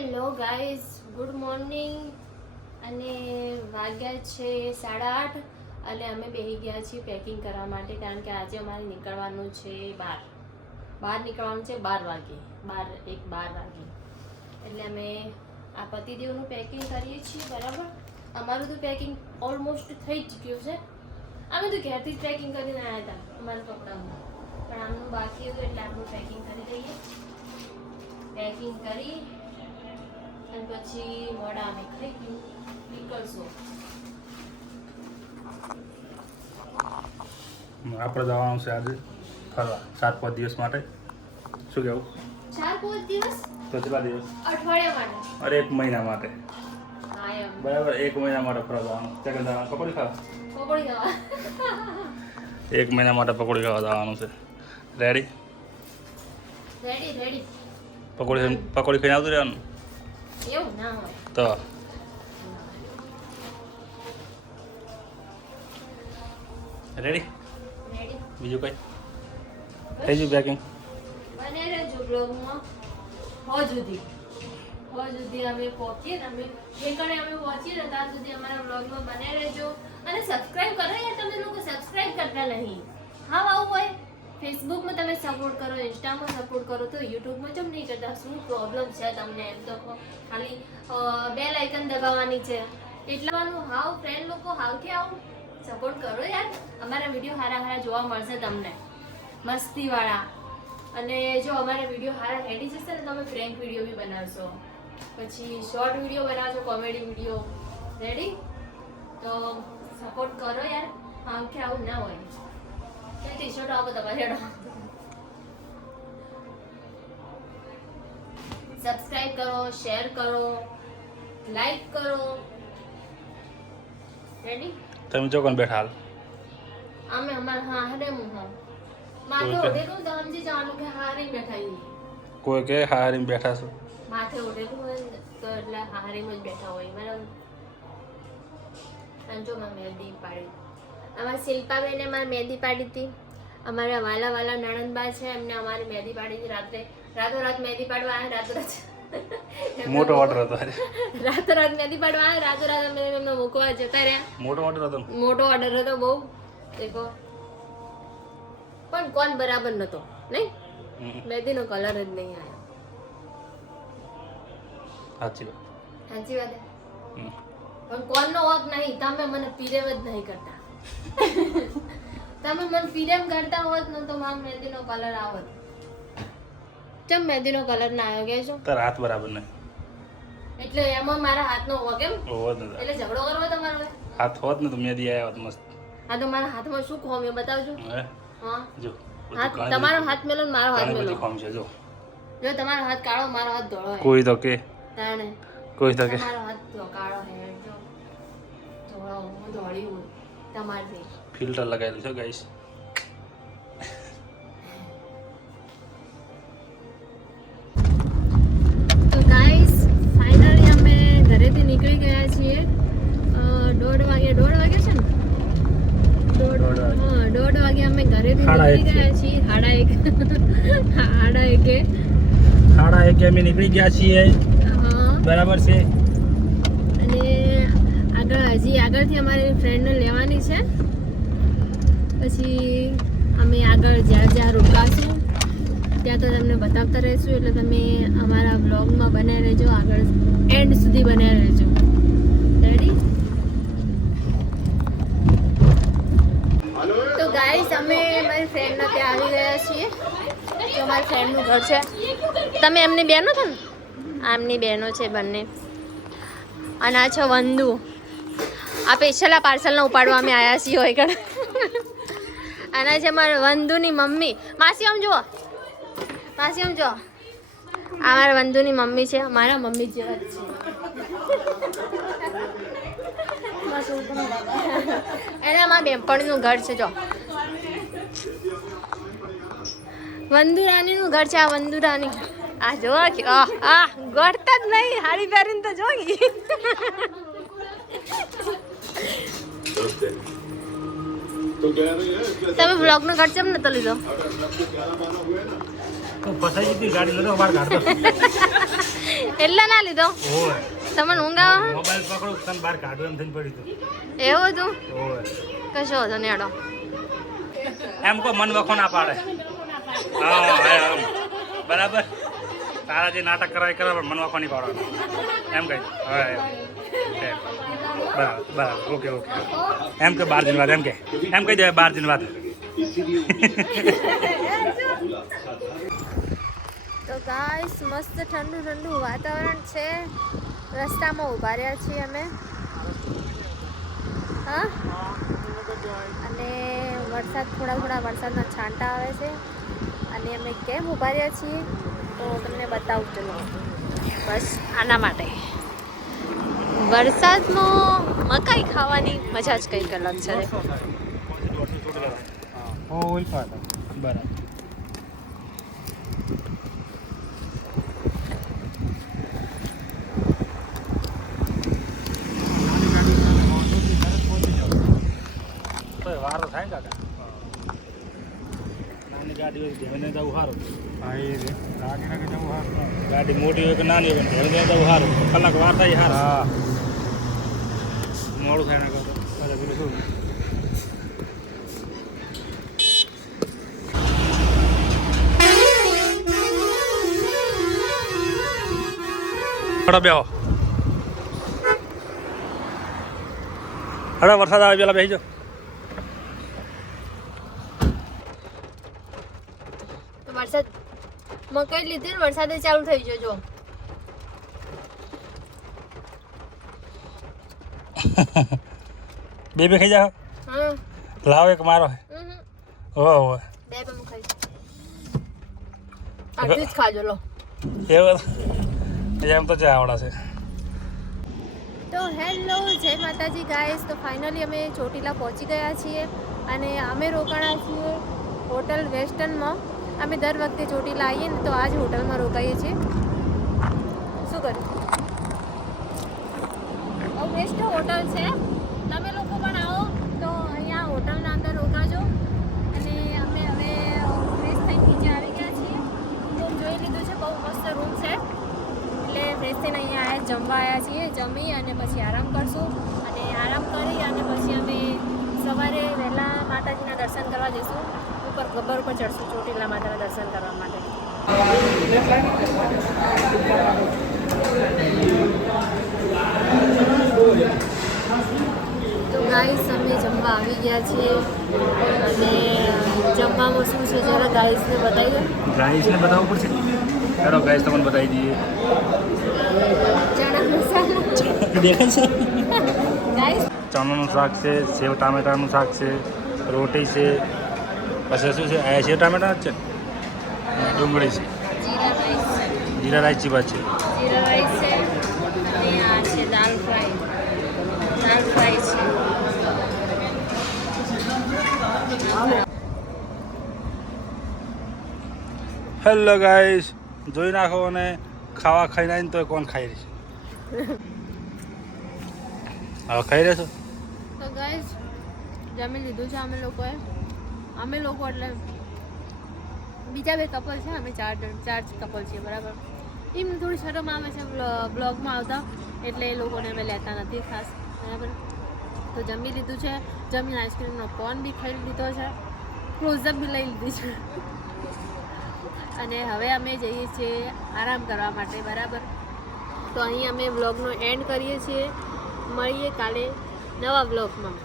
Hello guys, good morning. અને વાગ્યા છે 8:30 અને અમે બેસી ગયા છીએ પેકિંગ કરવા માટે, કારણ કે આજે અમારે નીકળવાનું છે બહાર નીકળવાનું છે 12 વાગે. એટલે અમે આ પતિદેવનું પેકિંગ કરીએ છીએ. બરાબર, અમારું તો પેકિંગ ઓલમોસ્ટ થઈ જ ગયું છે. અમે તો ઘરેથી જ પેકિંગ કરીને આવ્યા હતા અમારા કપડાનું, પણ આમનું બાકી હતું એટલે આપણું પેકિંગ કરી દઈએ. પેકિંગ કરી અને પછી મોડા અમે ખાઈ ગયું નીકળશું. આપણે જવાનું છે આજે ફરવા 4-5 દિવસ માટે. શું કેવું? 4-5 દિવસ તો કેટલા દિવસ? અઠવાડિયા માટે. અરે 1 મહિના માટે. હા એમ બરાબર, 1 મહિના માટે ફરવા જવાનું. ચકન જવાનું, પકોડી ખાવા. 1 મહિના માટે પકોડી ખાવા જવાનું છે. રેડી? રેડી. પકોડી ખાઈને આવતું રહેવાનું. એવું ના હોય તો રેડી? બીજું કઈ થઈ ગયું પેકિંગ? બને રહેજો બ્લોગમાં. હોજ સુધી અમે પહોંચીએ ને, અમે ઠેકાણે અમે પહોંચીએ ને ત્યાં સુધી અમારા બ્લોગમાં બને રહેજો. અને સબસ્ક્રાઇબ કરો યાર, તમે લોકો સબસ્ક્રાઇબ કરતા નહીં. હા, આવું હોય. ફેસબુકમાં તમે સપોર્ટ કરો, ઇન્સ્ટામાં સપોર્ટ કરો, તો યુટ્યુબમાં કેમ નહીં કરતા? શું પ્રોબ્લેમ છે તમને? એમ તો ખાલી બેલ આઇકન દબાવવાની છે એટલાનું. હાવ ફ્રેન્ડ લોકો, હાવ કે આવું સપોર્ટ કરો યાર. અમારા વિડીયો હારા જોવા મળશે તમને, મસ્તીવાળા. અને જો અમારા વિડીયો હારા હેડી જશે ને, તમે પ્રેન્ક વિડીયો બી બનાવશો, પછી શોર્ટ વિડીયો બનાવશો, કોમેડી વિડીયો. રેડી? તો સપોર્ટ કરો યાર. હાવ કે આવું ના હોય. ટી શર્ટ આપો તમારે. સબસ્ક્રાઇબ કરો, શેર કરો, લાઈક કરો. રેડી? તમે જો કોણ બેઠા હાલ? અમે અમાર હા હરે હું માથે ઓઢેલું તો સમજી જવાનું કે હારી બેઠા છીએ. કોઈ કે હારીને બેઠા છો? માથે ઓઢેલું હોય ને તો એટલે હારીમાં જ બેઠા હોય. બરાબર. સંજોમાં મહેંદી પાડી, અમારી શિલ્પાબેને અમારે મહેંદી પાડી હતી. અમારા વાલા નણંદબા છે, એમને અમારી મહેંદી પાડી હતી. રાતોરાત મહેંદી પાડવા આવ્યા. રાતોરાત મોટો ઓર્ડર હતો. રાતોરાત મહેંદી પાડવા આવ્યા. રાતોરાત અમે એમને મૂકવા જતા રહ્યા. મોટો ઓર્ડર હતો. મોટો ઓર્ડર હતો બહુ. દેખો, પણ કોણ બરાબર નતો નહીં. મહેંદીનો કલર જ નહીં આવ્યો. સાચી વાત. પણ કોણનો હક નહીં. તમે મને પીરેમ જ નહીં કરતા. તમે મને પીરેમ કરતા હોત ને તો મારો મહેંદીનો કલર આવત. ચમ મહેંદીનો કલર ના આવ્યો કે છો? તાર હાથ બરાબર નહીં એટલે એમાં મારા હાથનો હોક એમ? હોત ને. એટલે ઝઘડો કરવો તમારો? હાથ હોત ને તો મહેંદી આવ્યા હોત મસ્ત. હા, તો મારા હાથમાં શું ખોમ એ બતાવજો. હા, જો હાથ તમારો હાથ મેલો ને મારો હાથ મેલો. ખોમ છે જો. જો તમારો હાથ કાળો, મારો હાથ ધોળો હે. કોઈ તો કે તાણે તમારો હાથ કાળો હે, જો ધોળો, હું ધોળી હું તમારથી. ફિલ્ટર લગાવેલું છે ગાઈસ. તો ગાઈસ ફાઇનલી અમે ઘરેથી નીકળી ગયા છીએ. 1:30 વાગે છે ને? 1:30 વાગે અમે ઘરેથી નીકળી ગયા છીએ. 1:30 અમે નીકળી ગયા છીએ. બરાબર છે. અને આગળથી અમારી ફ્રેન્ડને લેવાની છે. પછી અમે આગળ જ્યાં રોકાશું ત્યાં તો તમને બતાવતા રહીશું. એટલે તમે અમારા બ્લોગમાં બન્યા રહેજો, આગળ એન્ડ સુધી બન્યા રહેજો. રેડી? તો ગાઈસ અમે મારી ફ્રેન્ડના ત્યાં આવી ગયા છીએ. તો મારી ફ્રેન્ડનું ઘર છે. તમે એમની બહેનો છો ને? આમની બહેનો છે બંને. અને આ છે વંદુ. આ સ્પેશિયલ પાર્સલને ઉપાડવા અમે આવ્યા છીએ હોય કણ. અને છે મારા વંદુની મમ્મી. માસી આમ જુઓ, આ મારા વંદુની મમ્મી છે. મારા મમ્મી જેવા જ છે. એને અમારા બેનપણીનું ઘર છે. જો વંદુ રાનીનું ઘર છે. આ વંદુ રાની. આ જો ગળતા જ નહીં. હાડી પહેરીને તો જોઈ. તમે બ્લોગનો ખર્ચ કેમ નતો લીધો? તું ફસાઈ ગઈ ગાડી લડો બહાર કાઢતો એટલે ના લીધો ઓય તમને ઊંઘ આવે મોબાઈલ પકડો તને બહાર કાઢો એમ થઈને પડી તું એવું હતું ઓય કશો હતો નેડો એમ કો મન વખો ના પાડે હા બરાબર તારા જે નાટક કરાય કરે પણ મન વખો નહીં પાડવાનો એમ કહી હા બરાબર બરાબર ઓકે ઓકે એમ કે 12 દિન વાત એમ કહી દે 12 દિન વાત તો ગાઈસ મસ્ત ઠંડુ ઠંડુ વાતાવરણ છે રસ્તામાં ઊભા રહ્યા છીએ અમે હા અને વરસાદ થોડા વરસાદના છાંટા આવે છે અને અમે કેમ ઊભા રહ્યા છીએ તો તમને બતાવું ચલો બસ આના માટે વરસાદમાં મકાઈ ખાવાની મજા જ કંઈક અલગ છે બરાબર વારો થાય ને કાકા નાની ગાડી હોય ધેમને જવું સારું હા એ ગાડીને જવું સારું ગાડી મોટી હોય કે નાની હોય ધેમને જવું સારું કલાક વાર થાય સારું હા મોડું થાય ના કરતો પેલું શું બેહો હડો વરસાદ આવે પેલા બેસી જાઓ વરસાદ મકાઈ લીધી ને વરસાદે ચાલુ થઈ ગયો જો બે ખાઈ જાઓ હા લાવો એક મારો ઓહો બે ખાઈ આટલું જ ખાજો લો એવું એમ તો ચા આવડા છે તો હેલો જય માતાજી ગાઈસ તો ફાઇનલી અમે ચોટીલા પહોંચી ગયા છીએ અને અમે રોકાણા છીએ હોટલ વેસ્ટર્નમાં અમે દર વખતે ચોટીલા આવીએ ને તો આ જ હોટલમાં રોકાઈએ છીએ શું કર્યું બેસ્ટ હોટલ છે તમે લોકો પણ આવો તો અહીંયા હોટલના અંદર રોકાજો અને અમે હવે ફ્રેશ થઈને નીચે આવી ગયા છીએ રૂમ જોઈ લીધું છે બહુ મસ્ત રૂમ છે એટલે ફ્રેશ થઈને અહીંયા આવ્યા જમવા આવ્યા છીએ જમી અને પછી આરામ કરશું અને આરામ કરી અને પછી અમે સવારે વહેલા માતાજીના દર્શન કરવા જઈશું ઉપર ગબ્બર ઉપર ચડશું ચોટીલા માતાના દર્શન કરવા માટે તો ગાઈસ અમે જમવા આવી ગયા છીએ અને જમવામાં શું છે જરા ગાઈસને બતાવી દો ગાઈસને બતાવવું પડશે ચાલો ગાઈસ તમને બતાવી દઈએ ચણા મસાલા દેખાય છે ગાઈસ ચણાનું શાક છે સેવ ટામેટાનું શાક છે રોટી છે પછી શું છે આ સેવ ટામેટા જ છે ડુંગળી છે જીરા રાઈસ ચીબા છે જીરા રાઈસ છે અને આ છે દાલ ફ્રાય છે હેલો ગાઈસ જોઈ નાખો અને ખાવા ખાઈ નાખીને તો કોણ ખાઈ રહી હવે ખાઈ રહેશો તો ગાઈસ જમી લીધું છે અમે લોકો એટલે બીજા બે કપલ છે અમે ચાર કપલ છીએ બરાબર એમને થોડી શરમ આવે છે બ્લોગમાં આવતા એટલે એ લોકોને અમે લેતા નથી ખાસ બરાબર તો જમી લીધું છે જમીન આઈસ્ક્રીમનો કોન બી ખાઈ લીધો છે ક્લોઝઅપ બી લઈ લીધી છે અને હવે અમે જઈએ છીએ આરામ કરવા માટે બરાબર તો અહીં અમે વ્લોગનો એન્ડ કરીએ છીએ મળીએ કાલે નવા વ્લોગમાં